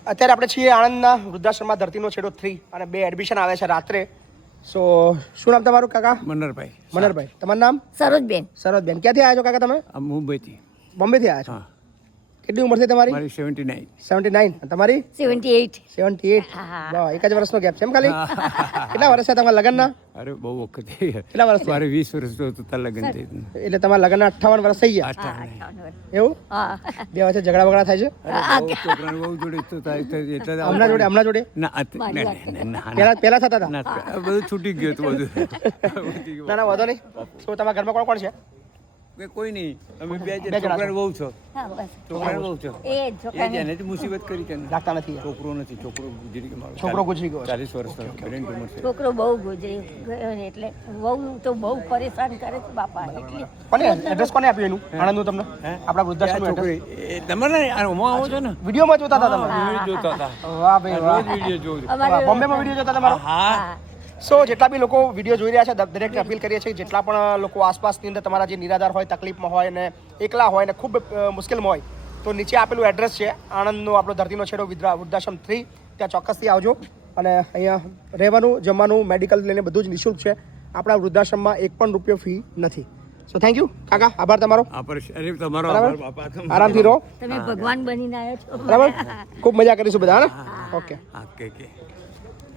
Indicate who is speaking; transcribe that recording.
Speaker 1: અત્યારે આપણે છીએ આણંદના વૃદ્ધાશ્રમમાં ધરતીનો છેડો 3 અને 2 એડમિશન આવે છે રાત્રે. સો શું નામ તમારું કાકા?
Speaker 2: મનરભાઈ.
Speaker 1: તમારું નામ?
Speaker 3: સરોજબેન.
Speaker 1: સરોજબેન. ક્યાંથી આવ્યા છો કાકા તમે?
Speaker 2: મુંબઈથી.
Speaker 1: બોમ્બેથી આવ્યા છો? કેટલી ઉંમર થઈ તમારી?
Speaker 2: મારી 79.
Speaker 1: 79. તમારી?
Speaker 3: 78.
Speaker 1: 78. વાહ, એક જ વર્ષનો ગેપ છે એમ ખાલી? કેટલા વર્ષ છે તમારા લગ્નના?
Speaker 2: અરે બહુ વખત થઈ ગયા.
Speaker 1: કેટલા વર્ષ?
Speaker 2: મારે 20 વર્ષ તો હતા લગ્ન થઈ.
Speaker 1: એટલે તમારા લગ્નના 58 વર્ષ થઈ ગયા એવું? બે વચ્ચે ઝઘડા બગડા થાય છે?
Speaker 2: છોકરાને બહુ જોડે તો થાય એટલે
Speaker 1: હમણાં જોડે
Speaker 2: ના
Speaker 1: પહેલા થતા હતા?
Speaker 2: બધું છૂટી ગયું હતું બધું.
Speaker 1: ના વાંધો નહીં. શું તમારા ઘરમાં કોણ છે?
Speaker 2: કોઈ નહીં, અમે બે
Speaker 1: જણા
Speaker 2: છોકરાને બહુ છો.
Speaker 3: હા, બસ.
Speaker 2: છોકરાને બહુ છો.
Speaker 3: એ
Speaker 2: એ
Speaker 3: છોકરાને
Speaker 2: જેને મુસીબત કરી છે ને.
Speaker 1: લાગતા નથી.
Speaker 2: છોકરો નથી, છોકરો ગુજરી ગયો મારો.
Speaker 1: છોકરો ગુજરી ગયો.
Speaker 2: 40 વર્ષનો બ્રેન ટ્યુમર છે.
Speaker 3: છોકરો બહુ ગુજરી ગયો ને એટલે બહુ તો બહુ પરેશાન કરે છે બાપા. એટલી
Speaker 1: કોને એડ્રેસ કોને આપ્યું એનું આણંદનું તમને? આપણા વૃદ્ધાશ્રમનું એડ્રેસ
Speaker 2: છોકરી તમારે હું આવો છો ને
Speaker 1: વિડીયોમાં જોતા હતા તમે?
Speaker 2: વિડીયો જોતા હતા.
Speaker 1: વાહ ભાઈ વાહ.
Speaker 2: રોજ વિડીયો જોઉં છું.
Speaker 3: અમારે
Speaker 1: બોમ્બેમાં વિડીયો જોતા તમારો?
Speaker 2: હા.
Speaker 1: સો જેટલા બી લોકો વિડીયો જોઈ રહ્યા છે દરેકને અપીલ કરીએ છીએ જેટલા પણ લોકો આસપાસની અંદર તમારા જે નિરાધાર હોય, તકલીફમાં હોય ને એકલા હોય ને ખૂબ મુશ્કેલમાં હોય તો નીચે આપેલું એડ્રેસ છે આણંદનો આપણો ધરતીનો છેડો વૃદ્ધાશ્રમ 3. ત્યાં ચોક્કસથી આવજો અને અહીંયા રહેવાનું, જમવાનું, મેડિકલ લઈને બધું જ નિઃશુલ્ક છે. આપણા વૃદ્ધાશ્રમમાં એક પણ રૂપિયો ફી નથી. સો થેન્ક યુ કાકા, આભાર તમારો.
Speaker 2: તમારો
Speaker 1: બરાબર?
Speaker 2: બાપા
Speaker 1: આરામથી રહો
Speaker 3: તમે ભગવાન બનીને આવ્યા છો.
Speaker 1: બરાબર. ખૂબ મજા કરીશું બધા. હા, ઓકે.
Speaker 2: હા કે